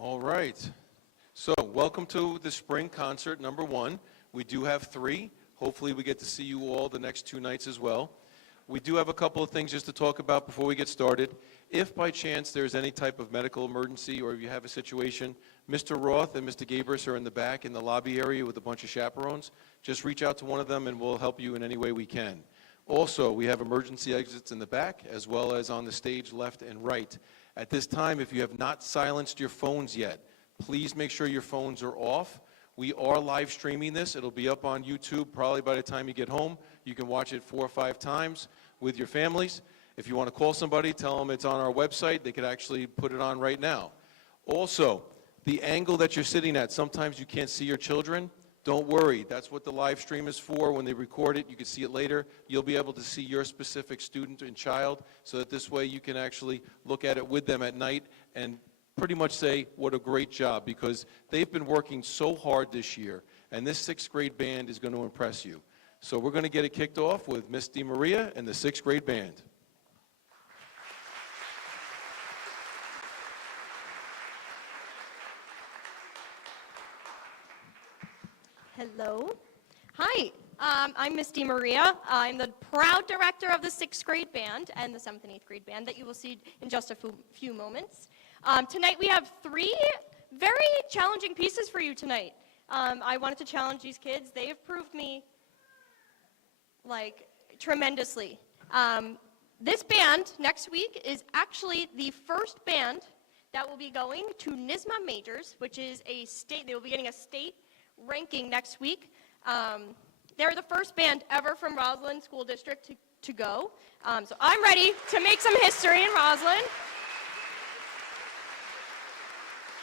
All right. So, welcome to the spring concert number 1. We do have 3. Hopefully we get to see you all the next 2 nights as well. We do have a couple of things just to talk about before we get started. If by chance there's any type of medical emergency or if you have a situation, Mr. Roth and Mr. Gabris are in the back in the lobby area with a bunch of chaperones. Just reach out to one of them and we'll help you in any way we can. Also, we have emergency exits in the back as well as on the stage left and right. At this time, if you have not silenced your phones yet, please make sure your phones are off. We are live streaming this. It'll be up on YouTube probably by the time you get home. You can watch it 4 or 5 times with your families. If you want to call somebody, tell them it's on our website. They could actually put it on right now. Also, the angle that you're sitting at, sometimes you can't see your children. Don't worry. That's what the live stream is for. When they record it, you can see it later. You'll be able to see your specific student and child so that this way you can actually look at it with them at night and pretty much say what a great job, because they've been working so hard this year, and this 6th grade band is going to impress you. So we're going to get it kicked off with Miss DiMaria and the 6th grade band. Hello. Hi, I'm Miss DiMaria. I'm the proud director of the 6th grade band and the 7th and 8th grade band that you will see in just a few moments. Tonight we have 3 very challenging pieces for you tonight. I wanted to challenge these kids. They have proved me, tremendously. This band next week is actually the first band that will be going to NYSSMA Majors, which is a state, they will be getting a state ranking next week. They're the first band ever from Roslyn School District to go. So I'm ready to make some history in Roslyn.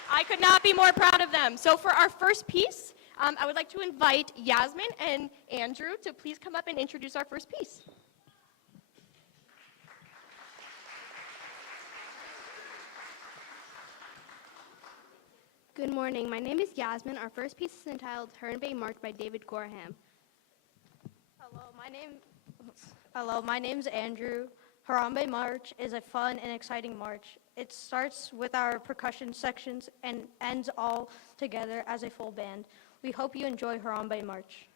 I could not be more proud of them. So for our first piece, I would like to invite Yasmin and Andrew to please come up and introduce our first piece. Good morning. My name is Yasmin. Our first piece is entitled Harambe March by David Gorham. Hello, my name's Andrew. Harambe March is a fun and exciting march. It starts with our percussion sections and ends all together as a full band. We hope you enjoy Harambe March.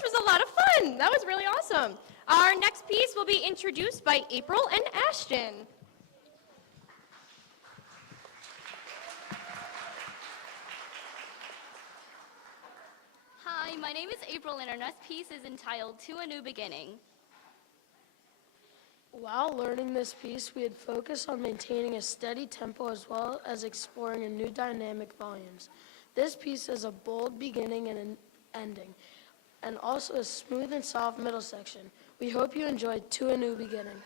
which was a lot of fun. That was really awesome. Our next piece will be introduced by April and Ashton. Hi, my name is April, and our next piece is entitled To a New Beginning. While learning this piece, we had focused on maintaining a steady tempo as well as exploring a new dynamic volumes. This piece has a bold beginning and an ending, and also a smooth and soft middle section. We hope you enjoyed To a New Beginning.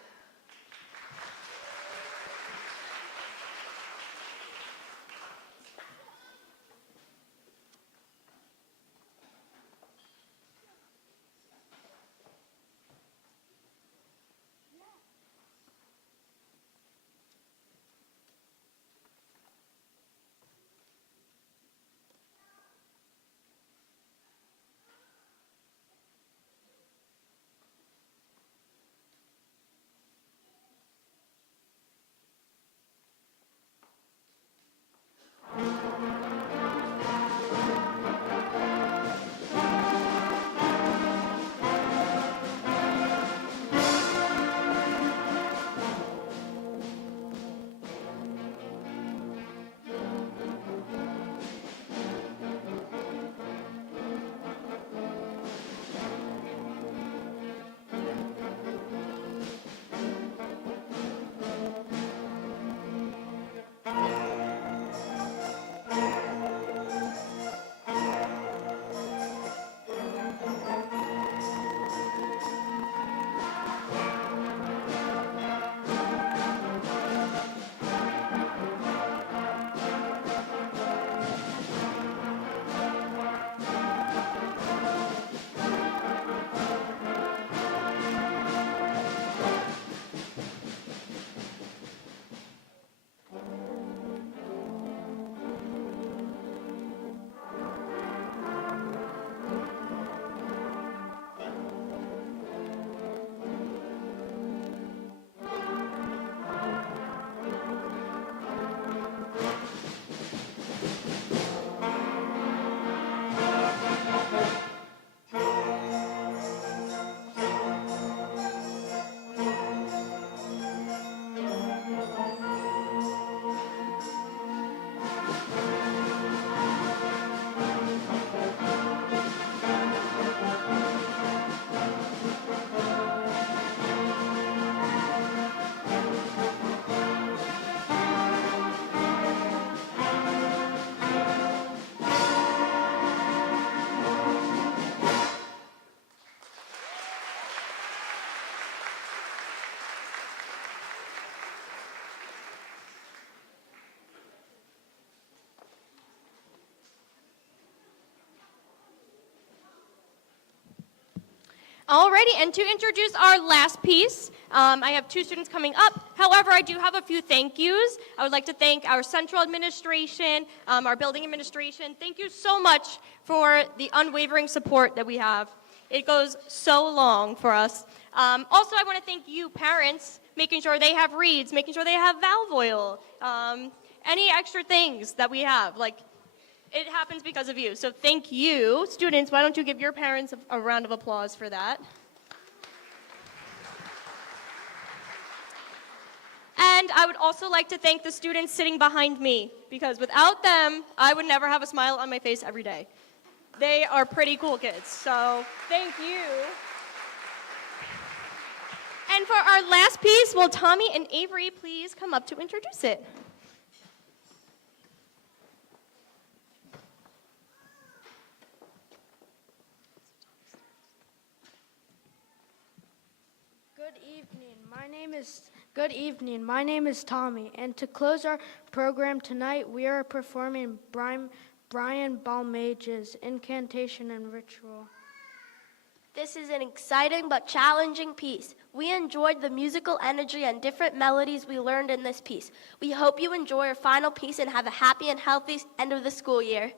Alrighty, and to introduce our last piece, I have two students coming up. However, I do have a few thank yous. I would like to thank our central administration, our building administration. Thank you so much for the unwavering support that we have. It goes so long for us. Also, I want to thank you, parents, making sure they have reeds, making sure they have valve oil, any extra things that we have. Like, it happens because of you. So thank you. Students, why don't you give your parents a round of applause for that? And I would also like to thank the students sitting behind me, because without them, I would never have a smile on my face every day. They are pretty cool kids, so thank you. And for our last piece, will Tommy and Avery please come up to introduce it? Good evening. My name is Tommy, and to close our program tonight, we are performing Brian Balmage's Incantation and Ritual. This is an exciting but challenging piece. We enjoyed the musical energy and different melodies we learned in this piece. We hope you enjoy our final piece and have a happy and healthy end of the school year.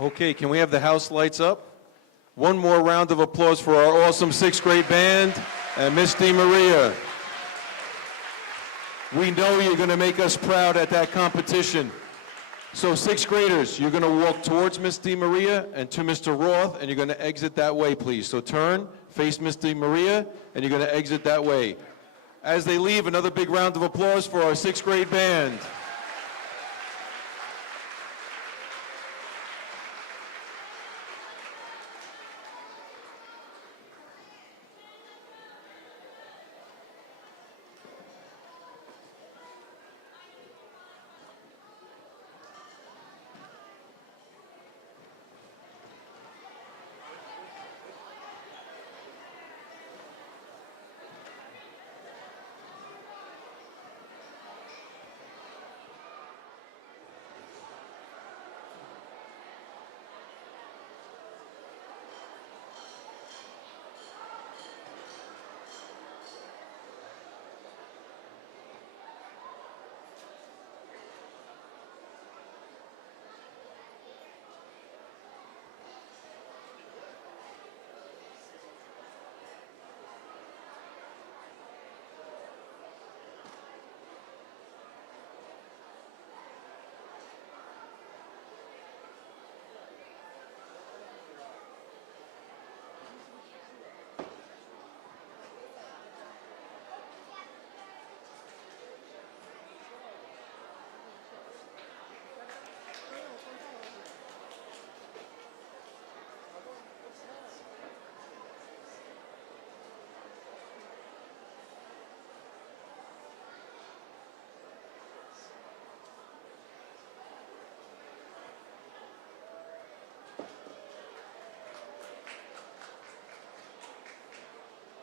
Okay, can we have the house lights up? One more round of applause for our awesome sixth grade band and Miss Maria. We know you're going to make us proud at that competition. So sixth graders, you're going to walk towards Miss Maria and to Mr. Roth, and you're going to exit that way, please. So turn, face Miss Maria, and you're going to exit that way. As they leave, another big round of applause for our sixth grade band.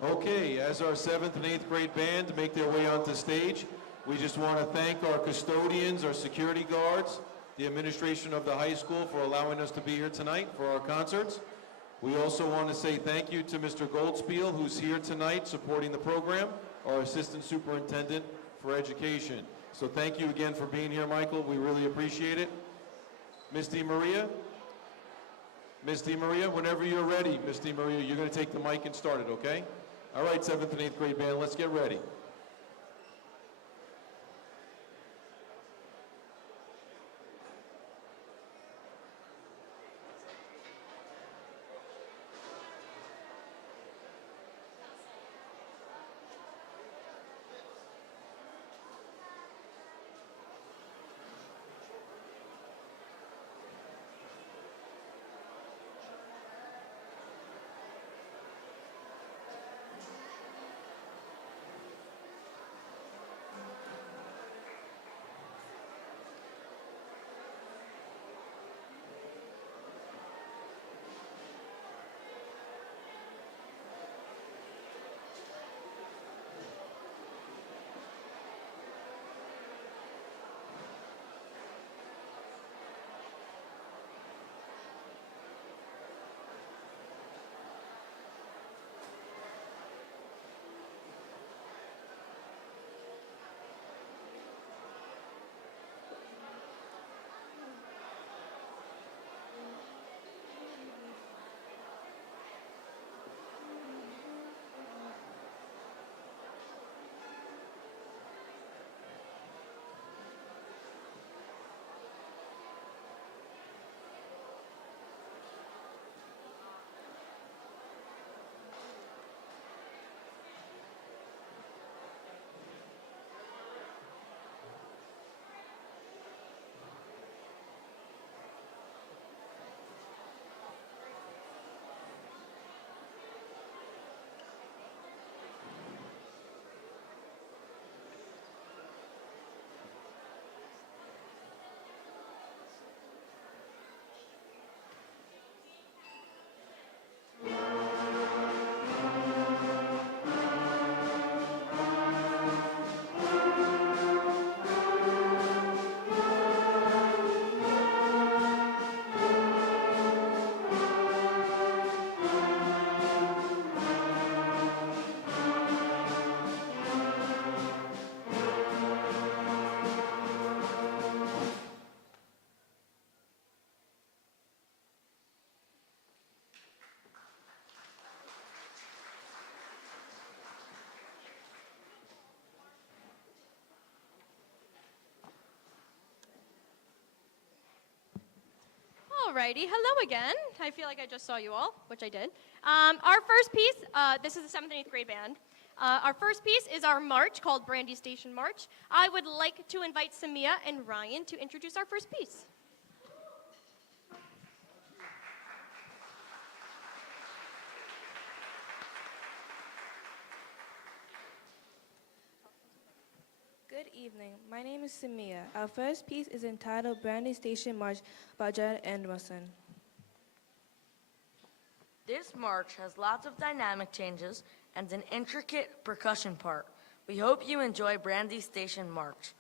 Okay, as our 7th and 8th grade band make their way onto stage, we just want to thank our custodians, our security guards, the administration of the high school for allowing us to be here tonight for our concerts. We also want to say thank you to Mr. Goldspiel, who's here tonight supporting the program, our assistant superintendent for education. So thank you again for being here, Michael. We really appreciate it. Miss Maria? Miss Maria, whenever you're ready, Miss Maria, you're going to take the mic and start it, okay? All right, 7th and 8th grade band, let's get ready. Alrighty, hello again. I feel like I just saw you all, which I did. Our first piece, this is the 7th and 8th grade band. Our first piece is our march called Brandy Station March. I would like to invite Samia and Ryan to introduce our first piece. Good evening. My name is Samia. Our first piece is entitled Brandy Station March by Jared Anderson. This march has lots of dynamic changes and an intricate percussion part. We hope you enjoy Brandy Station March.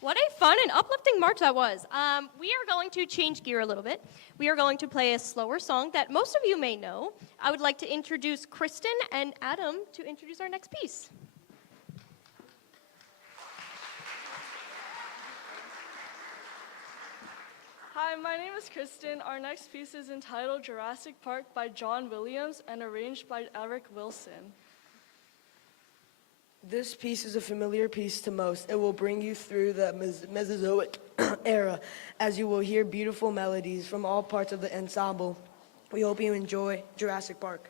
What a fun and uplifting march that was. We are going to change gear a little bit. We are going to play a slower song that most of you may know. I would like to introduce Kristen and Adam to introduce our next piece. Hi, my name is Kristen. Our next piece is entitled Jurassic Park by John Williams and arranged by Eric Wilson. This piece is a familiar piece to most. It will bring you through the Mesozoic era, as you will hear beautiful melodies from all parts of the ensemble. We hope you enjoy Jurassic Park.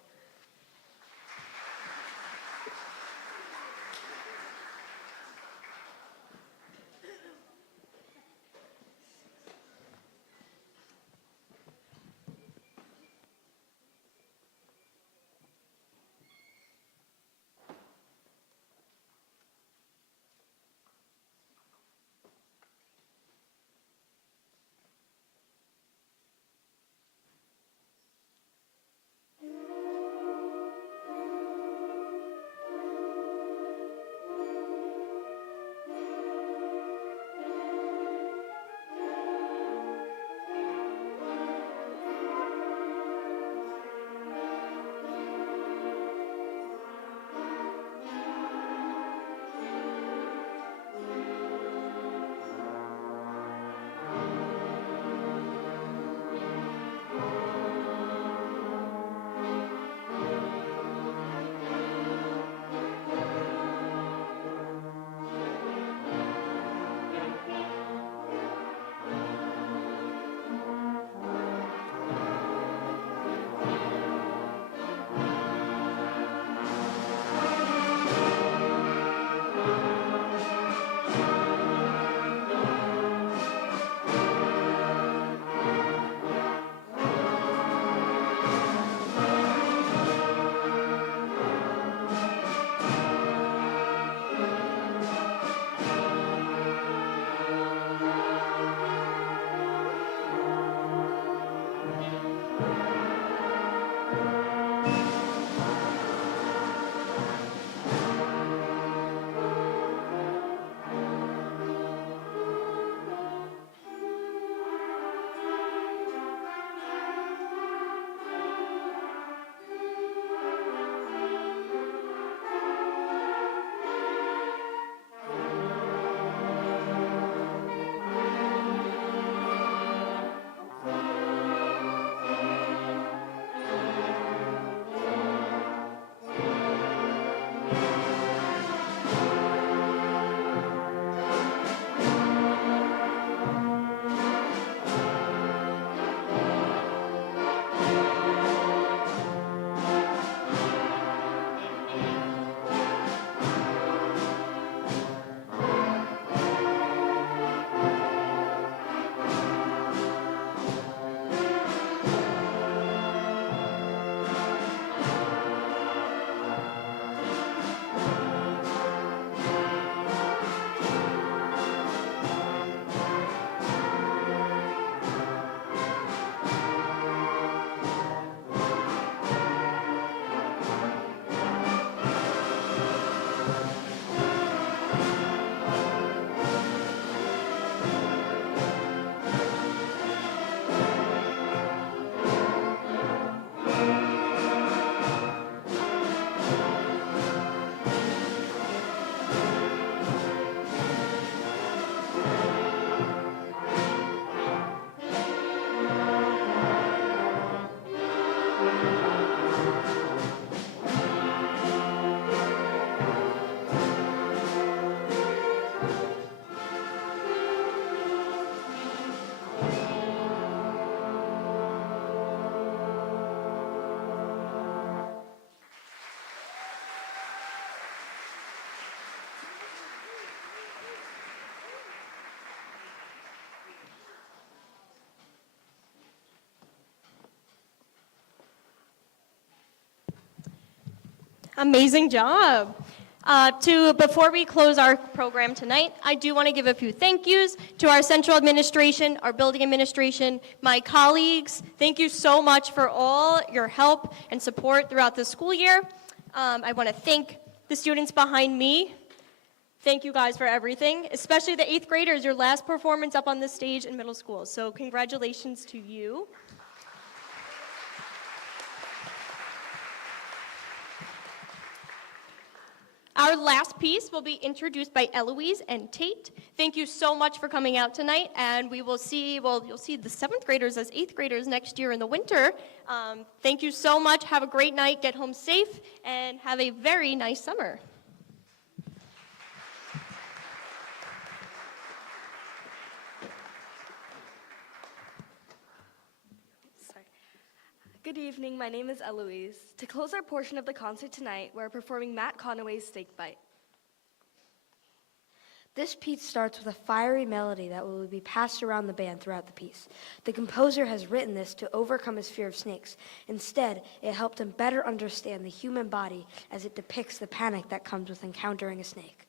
Amazing job. Before we close our program tonight, I do want to give a few thank yous to our central administration, our building administration, my colleagues. Thank you so much for all your help and support throughout the school year. I want to thank the students behind me. Thank you guys for everything, especially the 8th graders, your last performance up on the stage in middle school. So congratulations to you. Our last piece will be introduced by Eloise and Tate. Thank you so much for coming out tonight, and you'll see the 7th graders as 8th graders next year in the winter. Thank you so much. Have a great night. Get home safe, and have a very nice summer. Good evening, my name is Eloise. To close our portion of the concert tonight, we're performing Matt Conaway's Steak Bite. This piece starts with a fiery melody that will be passed around the band throughout the piece. The composer has written this to overcome his fear of snakes. Instead, it helped him better understand the human body as it depicts the panic that comes with encountering a snake.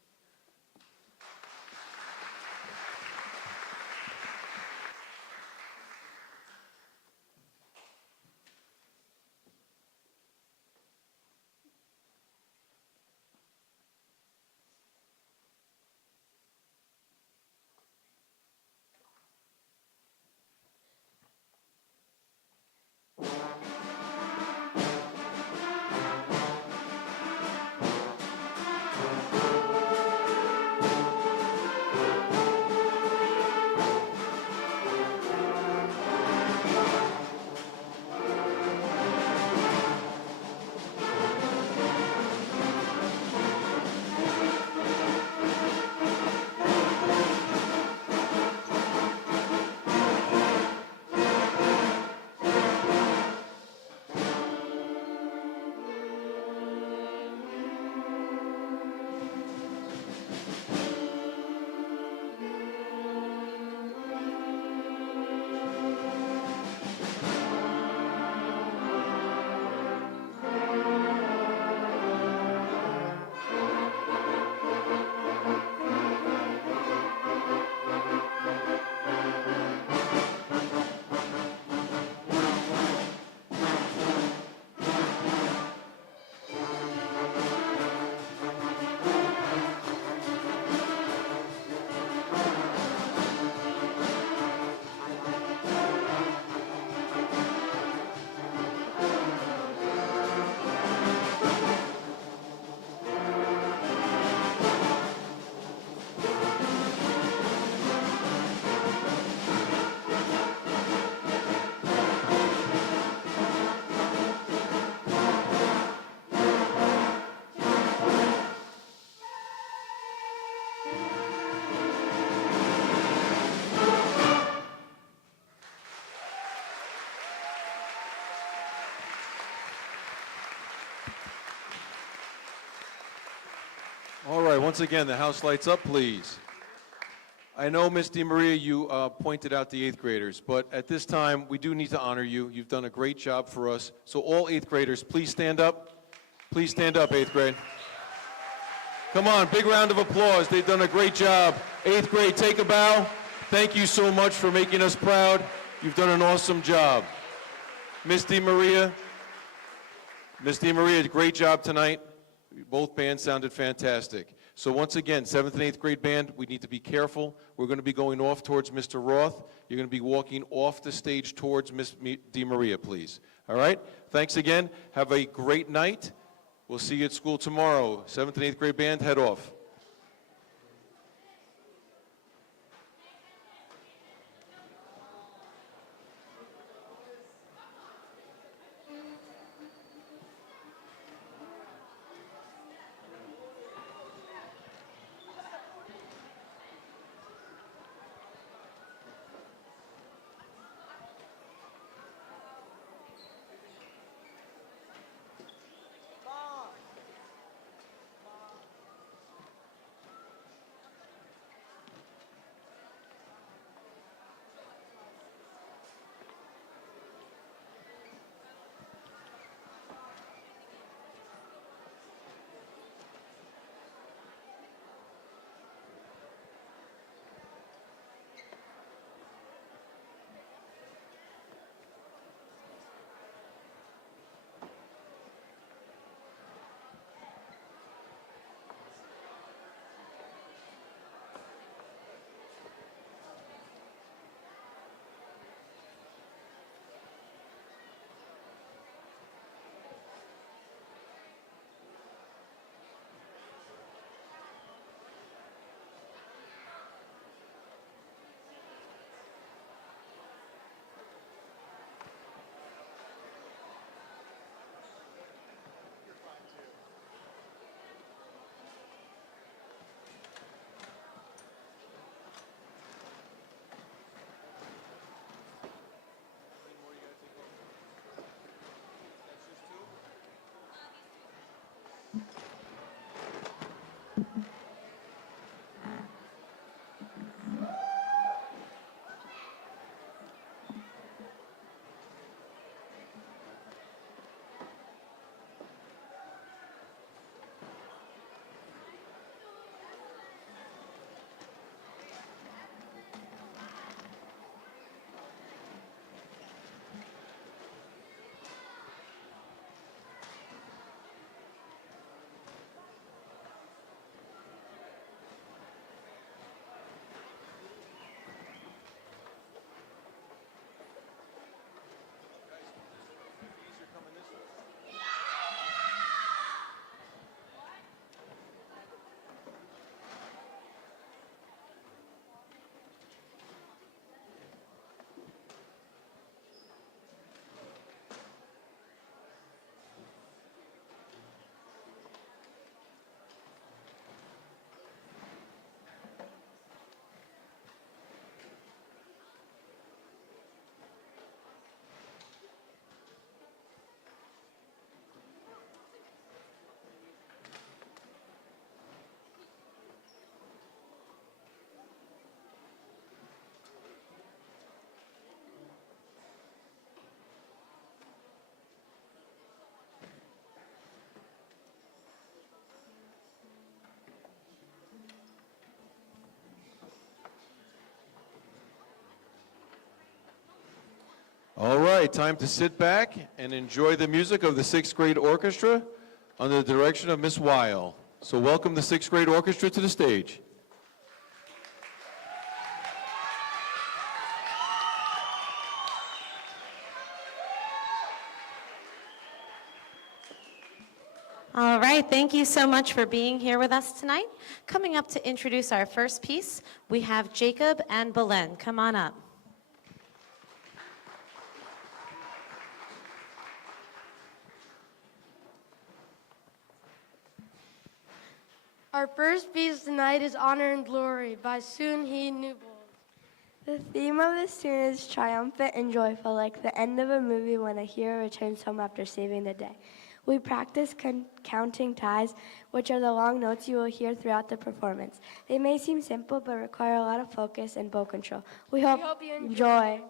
All right, once again, the house lights up, please. I know, Ms. DeMaria, you pointed out the 8th graders, but at this time, we do need to honor you. You've done a great job for us. So all 8th graders, please stand up. Please stand up, 8th grade. Come on, big round of applause. They've done a great job. 8th grade, take a bow. Thank you so much for making us proud. You've done an awesome job. Ms. DeMaria, great job tonight. Both bands sounded fantastic. So once again, 7th and 8th grade band, we need to be careful. We're going to be going off towards Mr. Roth. You're going to be walking off the stage towards Ms. DeMaria, please. All right? Thanks again. Have a great night. We'll see you at school tomorrow. 7th and 8th grade band, head off. right, time to sit back and enjoy the music of the sixth grade orchestra under the direction of Miss Weil. So welcome the sixth grade orchestra to the stage. All right, thank you so much for being here with us tonight. Coming up to introduce our first piece, we have Jacob and Belen. Come on up. Our first piece tonight is Honor and Glory by Soon Hee Newbold. The theme of this tune is triumphant and joyful, like the end of a movie when a hero returns home after saving the day. We practice counting ties, which are the long notes you will hear throughout the performance. They may seem simple, but require a lot of focus and bow control. We hope you enjoy.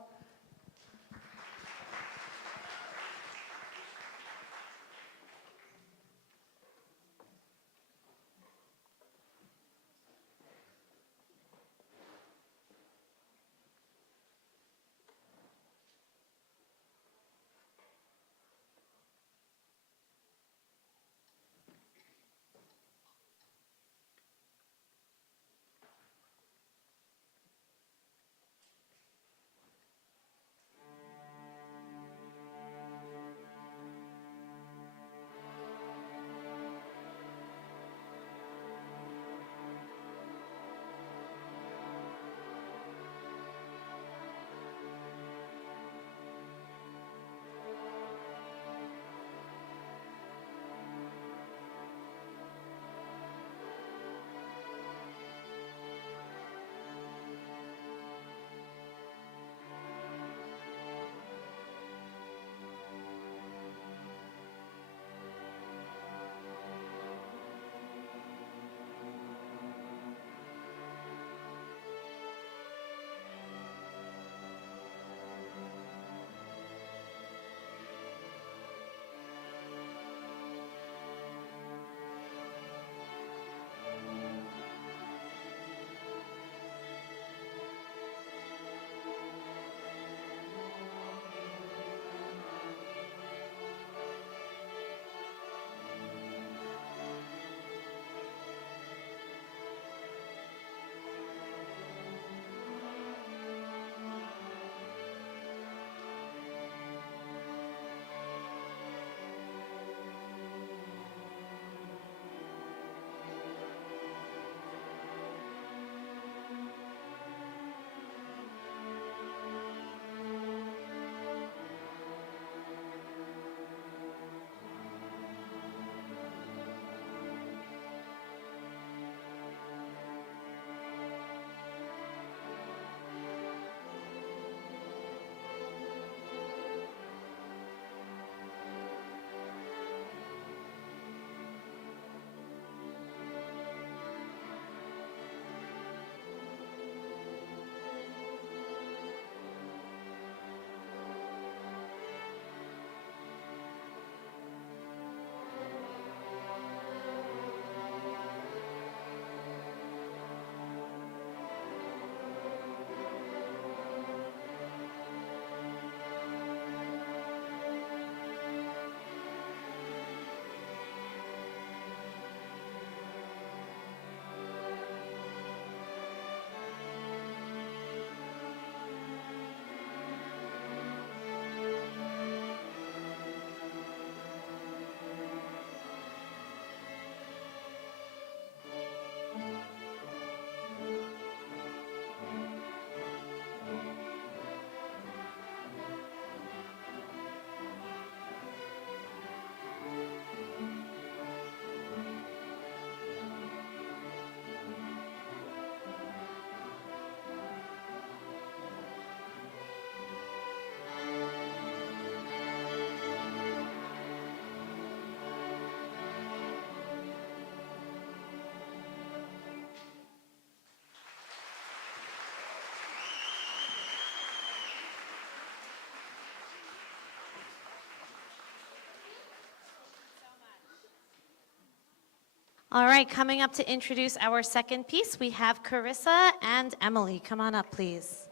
All right, coming up to introduce our second piece, we have Carissa and Emily. Come on up, please.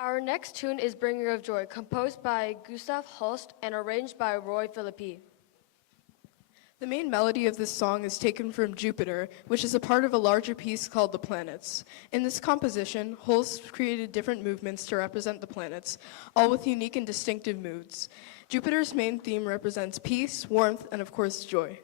Our next tune is Bringer of Joy, composed by Gustav Holst and arranged by Roy Philippi. The main melody of this song is taken from Jupiter, which is a part of a larger piece called The Planets. In this composition, Holst created different movements to represent the planets, all with unique and distinctive moods. Jupiter's main theme represents peace, warmth, and of course, joy.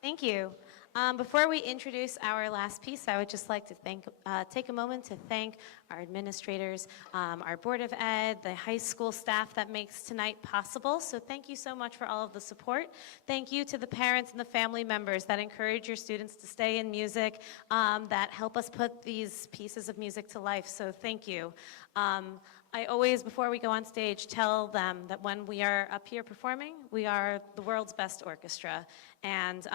Thank you. Before we introduce our last piece, I would just like to take a moment to thank our administrators, our Board of Ed, the high school staff that makes tonight possible. So thank you so much for all of the support. Thank you to the parents and the family members that encourage your students to stay in music, that help us put these pieces of music to life. So thank you. I always, before we go on stage, tell them that when we are up here performing, we are the world's best orchestra. And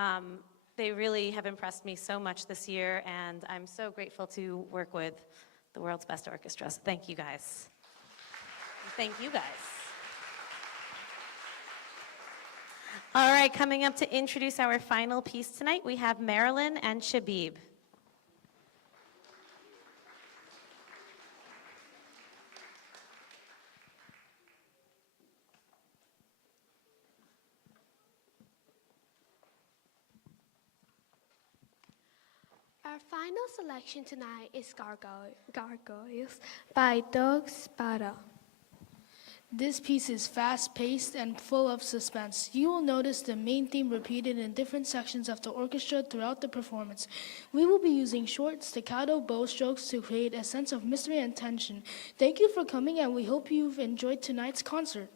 they really have impressed me so much this year, and I'm so grateful to work with the world's best orchestra. So thank you guys. Thank you guys. All right, coming up to introduce our final piece tonight, we have Marilyn and Shabib. Our final selection tonight is Gargoyles by Doug Spada. This piece is fast-paced and full of suspense. You will notice the main theme repeated in different sections of the orchestra throughout the performance. We will be using short staccato bow strokes to create a sense of mystery and tension. Thank you for coming, and we hope you've enjoyed tonight's concert.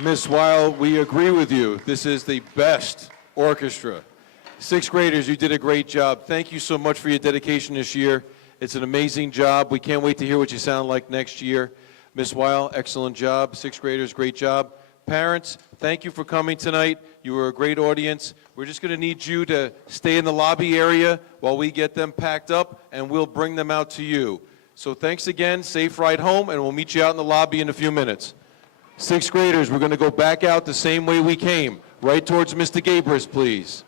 Miss Weil, we agree with you. This is the best orchestra. Sixth graders, you did a great job. Thank you so much for your dedication this year. It's an amazing job. We can't wait to hear what you sound like next year. Miss Weil, excellent job. Sixth graders, great job. Parents, thank you for coming tonight. You were a great audience. We're just going to need you to stay in the lobby area while we get them packed up, and we'll bring them out to you. So thanks again. Safe ride home, and we'll meet you out in the lobby in a few minutes. Sixth graders, we're going to go back out the same way we came. Right towards Mr. Gabris, please.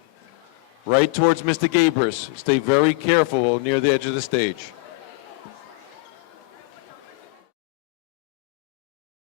Right towards Mr. Gabris. Stay very careful near the edge of the stage.